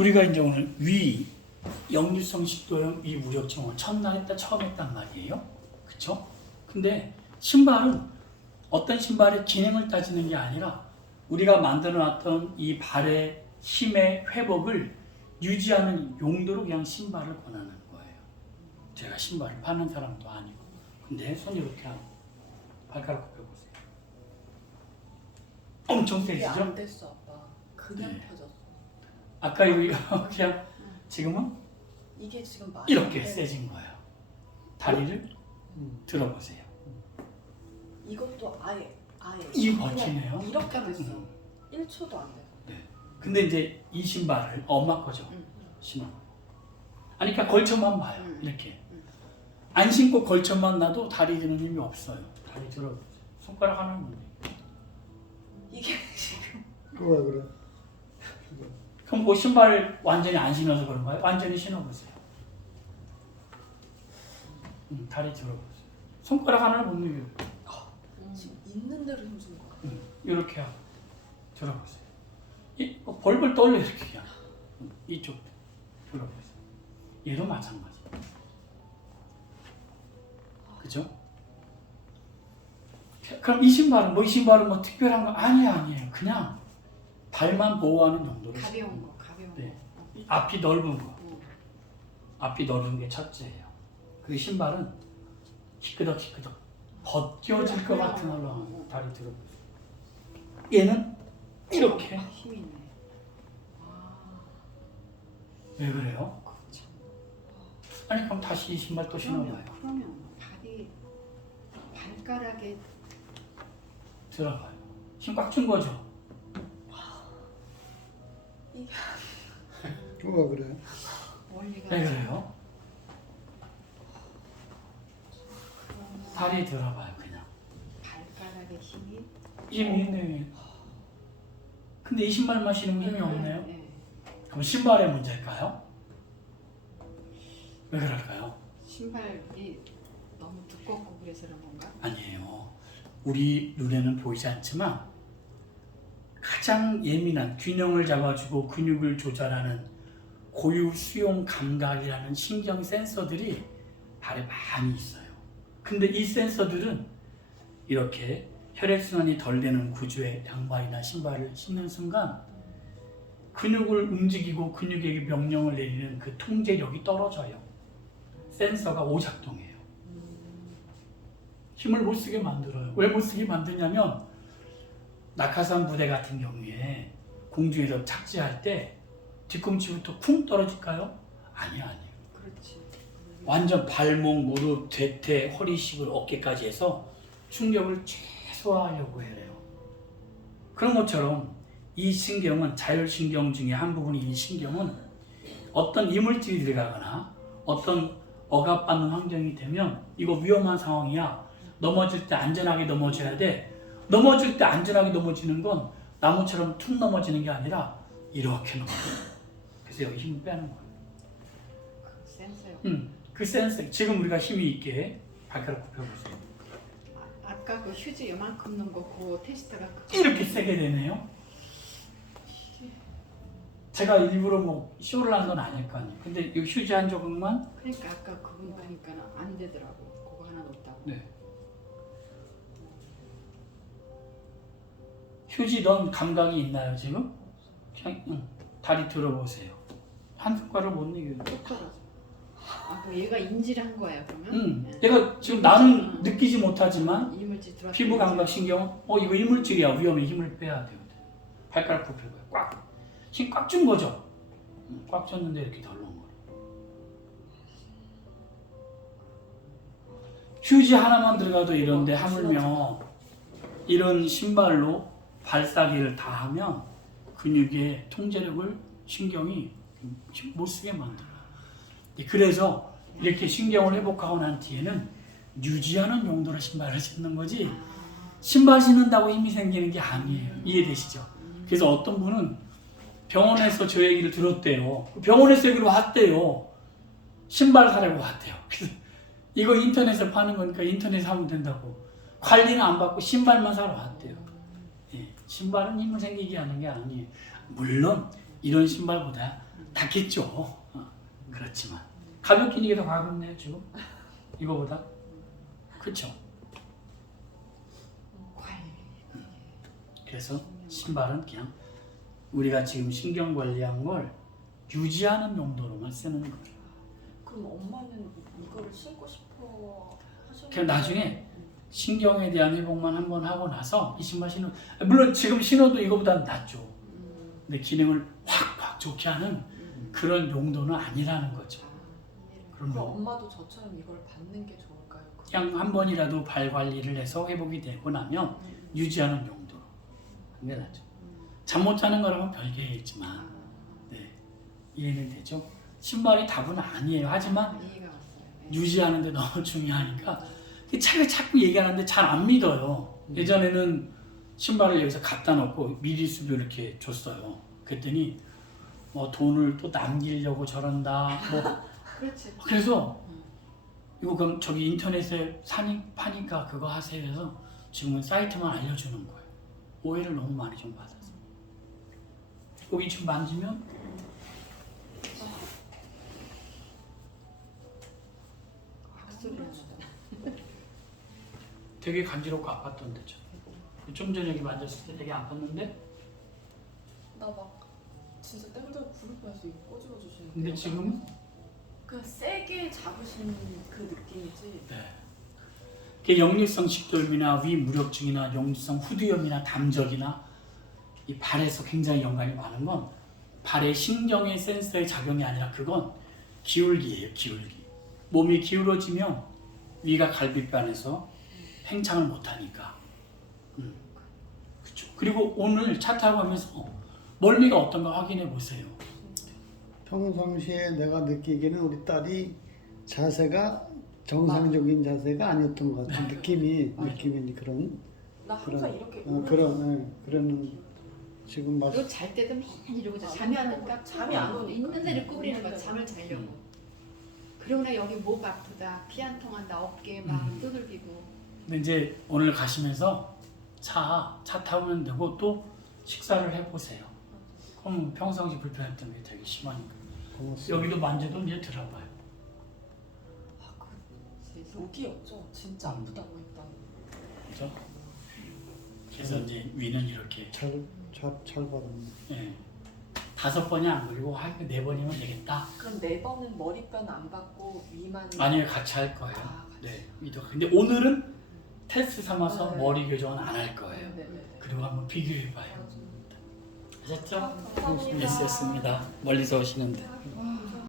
우리가 이제 오늘 위 역류성 식도염 위 무력증을 첫날 했다 처음 했단 말이에요. 그쵸? 근데 신발은 어떤 신발의 기능을 따지는 게 아니라 우리가 만들어 놨던 이 발의 힘의 회복을 유지하는 용도로 그냥 신발을 권하는 거예요. 제가 신발을 파는 사람도 아니고. 근데 손 이렇게 하고 발가락 굽혀보세요. 엄청 세지죠? 안 됐어 아빠. 그냥 네. 터졌어. 아까 이거 그냥 지금은 이게 지금 많이 이렇게. 세진 거예요. 다리를 들어보세요. 이것도 아예 아예 이 그냥 버티네요. 이렇게 됐어. 음. 1초도 안 돼. 근데 이제 이 신발을 엄마 거죠. 응. 신어. 아니 그러니까 걸쳐만 봐요. 응. 이렇게. 응. 안 신고 걸쳐만 놔도 다리 드는 힘이 없어요. 다리 들어보세요. 손가락 하나는. 이게 지금 그래 그래. 그럼 그 신발 완전히 안 신어서 그런가요? 완전히 신어보세요. 음, 다리 들어보세요. 손가락 하나를 못 누겨요. 지금 있는 대로 힘주는 거야. 음, 이렇게 하고 들어보세요. 이, 어, 벌벌 떨려 이렇게 그냥 음, 이쪽 들어보세요. 얘도 마찬가지. 그죠? 그럼 이 신발은 뭐 이 신발은 뭐 특별한 거 아니에요 아니에요. 그냥 발만 보호하는 정도로. 가벼운 거, 가벼운 네. 거. 앞이 넓은 거. 응. 앞이 넓은 게 첫째예요. 그 신발은 희끄덕 벗겨질 것 같은 얼렁 다리 들어보세요. 얘는 이렇게 아, 힘이 있네. 아, 왜 그래요? 아니 그럼 다시 이 신발 또 신어봐요. 그러면 발이 발가락에 들어봐요. 힘 꽉 준 거죠. 그래 그래. 원리가 왜 그래요? 그러면 다리 들어봐요 그냥. 발가락에 힘이 힘이 있네. 근데 이 신발만 신으면 힘이 없네요. 네. 그럼 신발의 문제일까요? 왜 그럴까요? 신발이 너무 두껍고 그래서 그런 건가? 아니에요. 우리 눈에는 보이지 않지만 가장 예민한 균형을 잡아주고 근육을 조절하는 고유 수용 감각이라는 신경 센서들이 발에 많이 있어요. 근데 이 센서들은 이렇게 혈액순환이 덜 되는 구조의 양말이나 신발을 신는 순간 근육을 움직이고 근육에게 명령을 내리는 그 통제력이 떨어져요. 센서가 오작동해요. 힘을 못 쓰게 만들어요. 왜 못 쓰게 만드냐면 낙하산 부대 같은 경우에 공중에서 착지할 때 뒤꿈치부터 쿵 떨어질까요? 아니요, 아니에요. 그렇지. 완전 발목, 무릎, 대퇴, 허리식을 어깨까지 해서 충격을 최소화하려고 해요. 그런 것처럼 이 신경은 자율신경 중에 한 부분인 이 신경은 어떤 이물질이 들어가거나 어떤 억압받는 환경이 되면 이거 위험한 상황이야. 넘어질 때 안전하게 넘어져야 돼. 넘어질 때 안전하게 넘어지는 건 나무처럼 툭 넘어지는 게 아니라 이렇게 넘어져요. 그래서 여기 힘을 빼는 거예요. 그 센서요. 음, 그 센서 지금 우리가 힘이 있게 발가락 굽혀보세요. 아, 아까 그 휴지 요만큼 넣은 거그 테스트가 그- 이렇게 세게 되네요. 제가 일부러 뭐 쇼를 한 건 아닐 거 아니에요. 근데 이 휴지 한 조각만 그러니까 아까 그분 보니까 안 되더라고. 그거 하나 넣었다고. 네. 휴지 넌 감각이 있나요 지금? 그냥 응, 다리 들어보세요. 한 손가락 못 내겨요. 또 떨어져. 아, 그럼 얘가 인지를 한 거야 그러면? 응. 네. 내가 지금 나는 느끼지 못하지만 이물질 들어왔. 피부 감각 신경은 어 이거 이물질이야 위험해 힘을 빼야 돼요. 발가락 굽히고요. 꽉. 힘 꽉 준 거죠. 음, 꽉 줬는데 이렇게 덜렁 거려. 휴지 하나만 들어가도 이런데 하물며 이런 신발로 발사기를 다 하면 근육의 통제력을 신경이 힘못 쓰게 만들어요. 그래서 이렇게 신경을 회복하고 난 뒤에는 유지하는 용도로 신발을 신는 거지 신발 신는다고 힘이 생기는 게 아니에요. 이해되시죠? 그래서 어떤 분은 병원에서 저 얘기를 들었대요. 병원에서 얘기를 왔대요. 신발 사려고 왔대요. 이거 인터넷에 파는 거니까 인터넷에 하면 된다고. 관리는 안 받고 신발만 사러 왔대요. 예, 신발은 힘을 생기게 하는 게 아니에요. 물론 이런 신발보다 닿겠죠. 어, 그렇지만 가볍긴 이게 더 가볍네요 지금 이거보다 그렇죠. 그래서 신발은 그냥 우리가 지금 신경 관리한 걸 유지하는 용도로만 쓰는 거예요. 그럼 엄마는 이거를 신고 싶어 하셨는데 그냥 나중에 신경에 대한 회복만 한 번 하고 나서 이 신발 신어 물론 지금 신어도 이거보다는 낫죠. 음. 근데 기능을 확확 좋게 하는 그런 용도는 아니라는 거죠. 그럼 용 엄마도 저처럼 이걸 받는 게 좋을까요? 그냥 한 번이라도 발 관리를 해서 회복이 되고 나면 유지하는 용도로 하는 게 낫죠. 잠못 자는 거라면 별개이지만 네, 이해는 되죠. 신발이 답은 아니에요. 하지만. 네. 유지하는 데 너무 중요하니까 차라리 자꾸 얘기하는데 잘 안 믿어요. 예전에는 신발을 여기서 갖다 놓고 미리 수도 이렇게 줬어요. 그랬더니 뭐 돈을 또 남기려고 저런다. 뭐 그렇지. 그래서 이거 그럼 저기 인터넷에 사니 파니까 그거 하세요 해서 지금은 사이트만 알려주는 거예요. 오해를 너무 많이 좀 받아서. 여기 지금 만지면 박수를 되게 간지럽고 아팠던 데 죠. 좀 전에 여기 만졌을 때 되게 아팠는데 나 막 진짜 땡들 부를 뻔해서 이거 꼬집어 주시는데 근데 지금은 그냥 세게 잡으신 그 느낌이지 네. 그 역류성 식도염이나 위무력증이나 역류성 후두염이나 담적이나 이 발에서 굉장히 연관이 많은 건 발의 신경의 센서의 작용이 아니라 그건 기울기예요, 기울기. 몸이 기울어지면 위가 갈비뼈에서 팽창을 못하니까. 음. 그렇죠. 그리고 오늘 차 타고 가면서 멀미가 어떤가 확인해 보세요. 평상시에 내가 느끼기에는 우리 딸이 자세가 정상적인 자세가 아니었던 것 같은 느낌이 느낌이 그런 나 항상 그런 이렇게 어, 그런 예, 그런 지금 말 그리고 잘 때도 맨날 이러고 자. 잠이 안 오니까 잠이 안 오니까. 있는 데를 구부리는 거 잠을 자려고. 음. 그러나 여기 목 아프다, 피한 통한다, 어깨 막 음. 두들기고. 근데 이제 오늘 가시면서 차, 차 타면 되고 또 식사를 해보세요. 그럼 평상시 불편했던 게 되게 심하니까. 고맙습니다. 여기도 만져도 이제 들어봐요. 아, 그 여기였죠 진짜 음. 아프다고 했던 그죠? 그래서 이제 위는 이렇게 잘 잘 잘 받았네. 예, 다섯 번이 안 걸리고 한네 번이면 되겠다. 그럼 네 번은 머리뼈는 안 받고 위만 아니요, 같이 할 거예요. 아, 같이. 네, 위도. 근데 오늘은 테스트 삼아서 네. 머리 교정은 안 할 거예요. 네네네 그리고 한번 비교해봐요. 아셨죠? 감사합니다. 예스였습니다. 멀리서 오시는데.